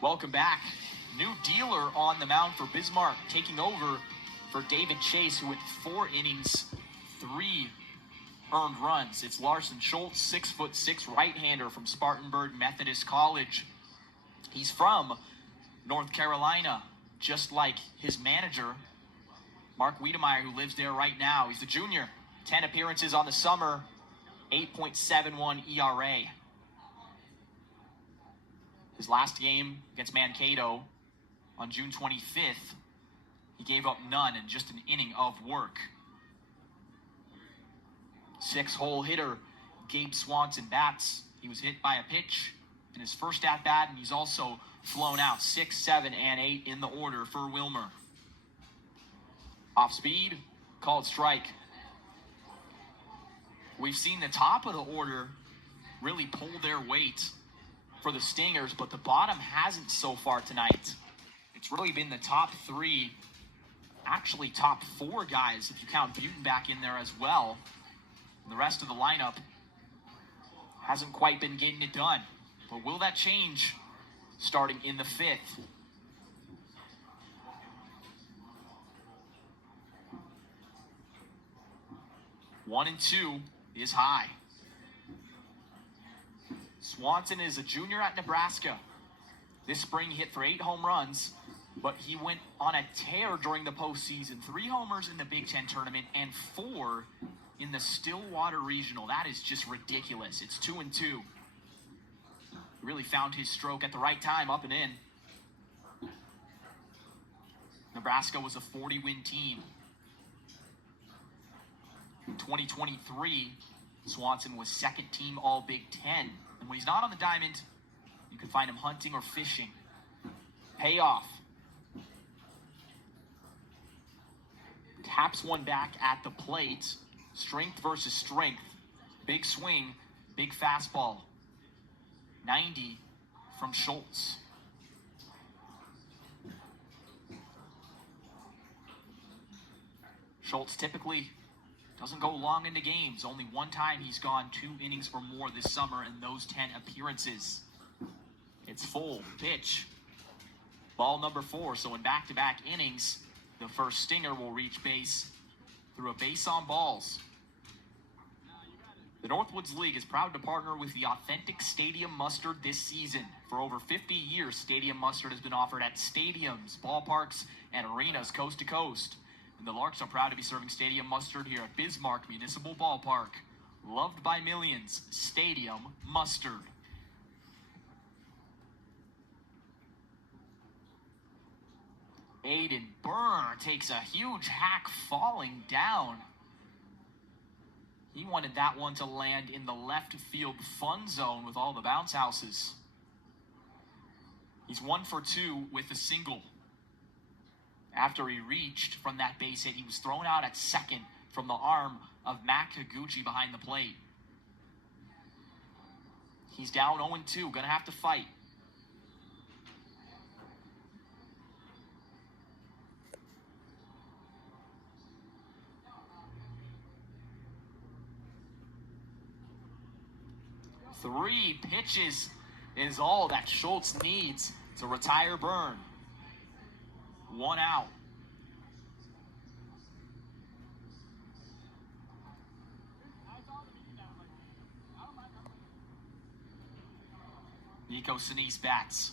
Welcome back. New dealer on the mound for Bismarck, taking over for David Chase, who went 4 innings, 3 earned runs. It's Larson Schultz, 6'6" right-hander from Spartanburg Methodist College. He's from North Carolina, just like his manager, Mark Wiedemeyer, who lives there right now. He's the junior. 10 appearances on the summer, 8.71 ERA. His last game against Mankato on June 25th, he gave up none in just an inning of work. 6-hole hitter Gabe Swanson bats. He was hit by a pitch in his first at-bat, and he's also flown out 6, 7, and 8 in the order for Wilmar. Off speed, called strike. We've seen the top of the order really pull their weight for the Stingers, but the bottom hasn't so far tonight. It's really been the top 3, actually top 4 guys, if you count Butenbach in there as well. And the rest of the lineup hasn't quite been getting it done. But will that change starting in the 5th? One and 2 is high. Swanson is a junior at Nebraska. This spring hit for 8 home runs, but he went on a tear during the postseason. 3 homers in the Big Ten tournament and 4 in the Stillwater Regional. That is just ridiculous. It's 2 and 2. He really found his stroke at the right time, up and in. Nebraska was a 40-win team. In 2023, Swanson was second team All Big Ten. And when he's not on the diamond, you can find him hunting or fishing. Payoff. Taps one back at the plate. Strength versus strength. Big swing, big fastball. 90 from Schultz. Schultz typically doesn't go long into games. Only one time he's gone 2 innings or more this summer in those 10 appearances. It's full pitch. Ball number 4. So in back-to-back innings, the first Stinger will reach base through a base on balls. The Northwoods League is proud to partner with the Authentic Stadium Mustard this season. For over 50 years, Stadium Mustard has been offered at stadiums, ballparks, and arenas coast to coast. And the Larks are proud to be serving Stadium Mustard here at Bismarck Municipal Ballpark. Loved by millions, Stadium Mustard. Aiden Byrne takes a huge hack falling down. He wanted that one to land in the left field fun zone with all the bounce houses. He's 1 for 2 with a single. After he reached from that base hit, he was thrown out at second from the arm of Matt Higuchi behind the plate. He's down 0-2, gonna have to fight. Three pitches is all that Schultz needs to retire Byrne. 1 out. Nico Sinise bats.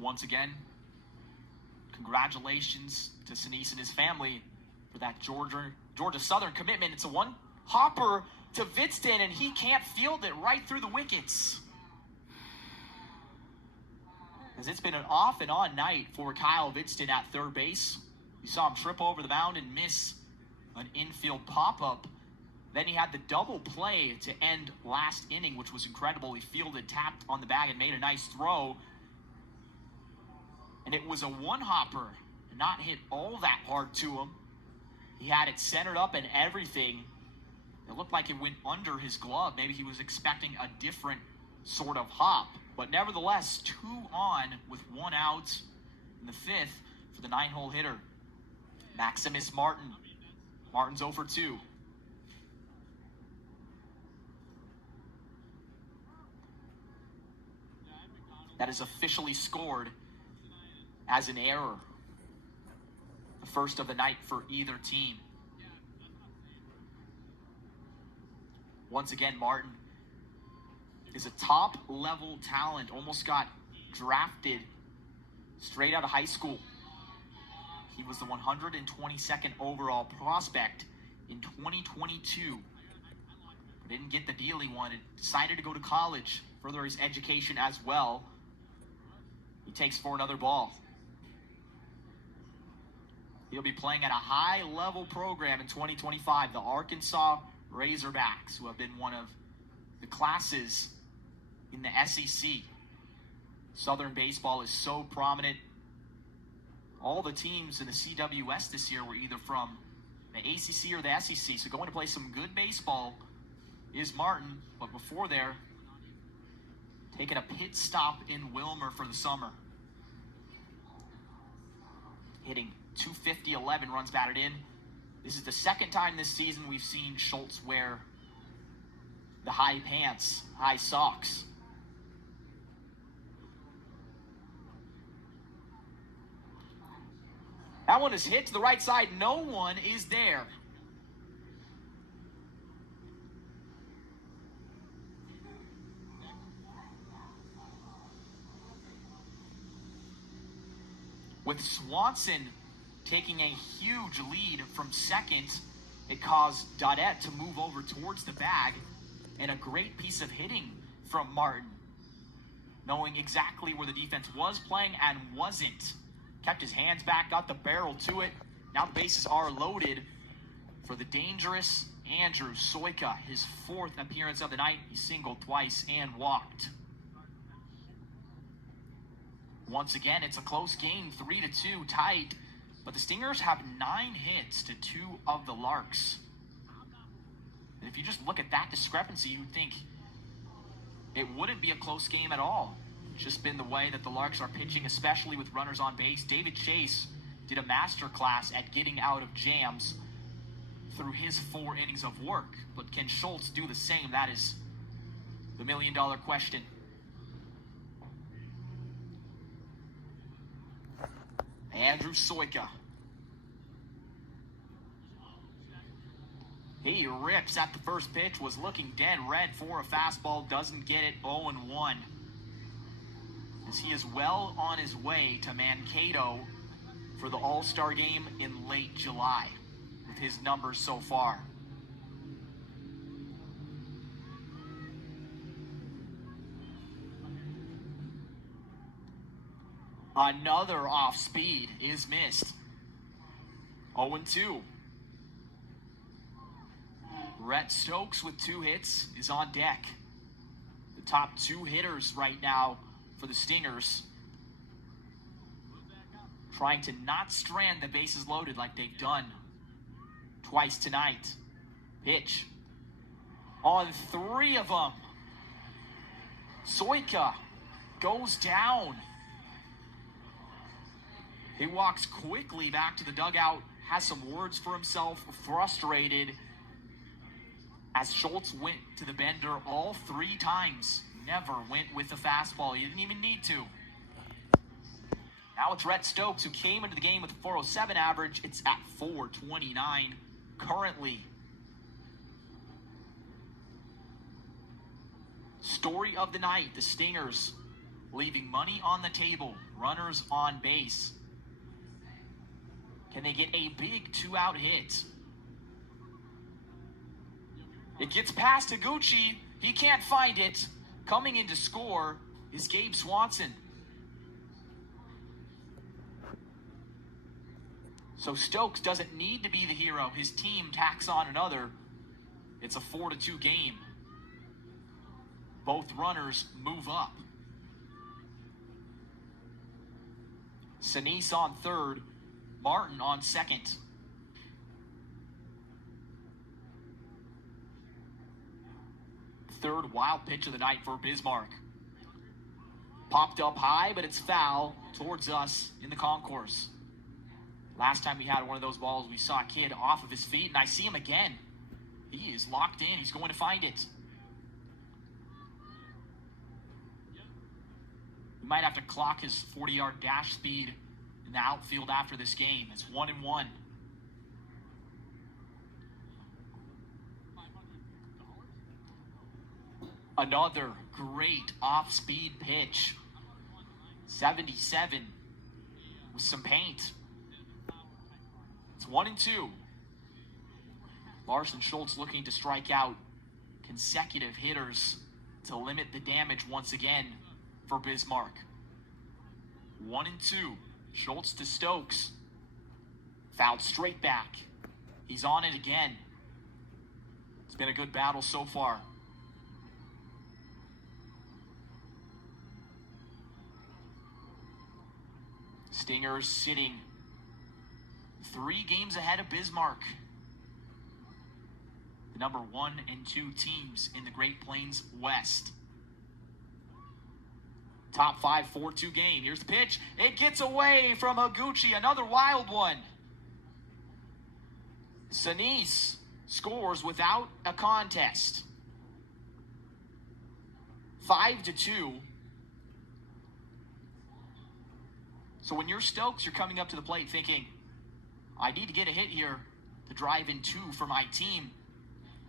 Once again, congratulations to Sinise and his family for that Georgia Southern commitment. It's a 1-hopper to Vidston, and he can't field it right through the wickets. As it's been an off and on night for Kyle Vidston at third base. You saw him trip over the mound and miss an infield pop-up. Then he had the double play to end last inning, which was incredible. He fielded, tapped on the bag, and made a nice throw. And it was a 1-hopper, not hit all that hard to him. He had it centered up and everything. It looked like it went under his glove. Maybe he was expecting a different sort of hop. But nevertheless, 2 on with 1 out in the 5th for the 9-hole hitter, Maximus Martin. Martin's 0 for 2. that is officially scored as an error. The first of the night for either team. Once again, Martin is a top-level talent. Almost got drafted straight out of high school. He was the 122nd overall prospect in 2022. But didn't get the deal he wanted. Decided to go to college, further his education as well. He takes for another ball. He'll be playing at a high-level program in 2025, the Arkansas Razorbacks, who have been one of the classes in the SEC. Southern baseball is so prominent. All the teams in the CWS this year were either from the ACC or the SEC, so going to play some good baseball is Martin, but before there, taking a pit stop in Wilmar for the summer. Hitting .250, 11 runs batted in. This is the second time this season we've seen Schultz wear the high pants, high socks. That one is hit to the right side. No one is there. With Swanson taking a huge lead from second, it caused Daudet to move over towards the bag, and a great piece of hitting from Martin, knowing exactly where the defense was playing and wasn't. Kept his hands back, got the barrel to it. Now the bases are loaded for the dangerous Andrew Soika, his fourth appearance of the night. He singled twice and walked. Once again, it's a close game, 3-2, tight. But the Stingers have 9 hits to 2 of the Larks. And if you just look at that discrepancy, you'd think it wouldn't be a close game at all. It's just been the way that the Larks are pitching, especially with runners on base. David Chase did a master class at getting out of jams through his 4 innings of work. But can Schultz do the same? That is the million-dollar question. Andrew Soika. He rips at the first pitch, was looking dead red for a fastball, doesn't get it, 0-1. As he is well on his way to Mankato for the All-Star game in late July with his numbers so far. Another off speed is missed. 0-2. Rhett Stokes with 2 hits is on deck. The top 2 hitters right now for the Stingers. Trying to not strand the bases loaded like they've done twice tonight. Pitch. On 3 of them. Soika goes down. He walks quickly back to the dugout, has some words for himself, frustrated, as Schultz went to the bender all 3 times. Never went with the fastball. He didn't even need to. Now it's Rhett Stokes, who came into the game with a 407 average. It's at 429 currently. Story of the night, the Stingers leaving money on the table, runners on base. Can they get a big 2-out hit? It gets past Higuchi. He can't find it. Coming in to score is Gabe Swanson. So Stokes doesn't need to be the hero. His team tacks on another. It's a 4-2 game. Both runners move up. Sinise on third. Martin on second. Third wild pitch of the night for Bismarck. Popped up high, but it's foul towards us in the concourse. Last time we had one of those balls, we saw a kid off of his feet, and I see him again. He is locked in. He's going to find it. We might have to clock his 40-yard dash speed in the outfield after this game. It's 1-1. Another great off-speed pitch. 77 with some paint. It's 1-2. Larson Schultz looking to strike out consecutive hitters to limit the damage once again for Bismarck. 1-2. Schultz to Stokes. Fouled straight back. He's on it again. It's been a good battle so far. Stingers sitting 3 games ahead of Bismarck. The number 1 and 2 teams in the Great Plains West. Top 5 4-2 game. Here's the pitch. It gets away from Higuchi. Another wild one. Sinise scores without a contest. 5-2. So when you're Stokes, you're coming up to the plate thinking, I need to get a hit here to drive in 2 for my team.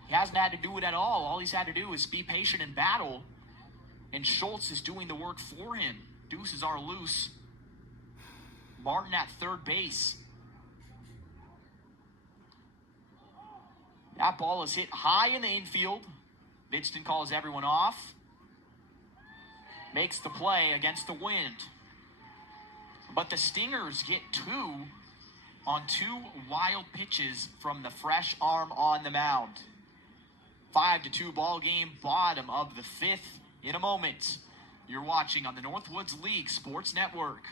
He hasn't had to do it at all. All he's had to do is be patient and battle. And Schultz is doing the work for him. Deuces are loose. Martin at third base. That ball is hit high in the infield. Vidston calls everyone off. Makes the play against the wind. But the Stingers get 2 on 2 wild pitches from the fresh arm on the mound. 5-2 ball game, bottom of the 5th. In a moment, you're watching on the Northwoods League Sports Network.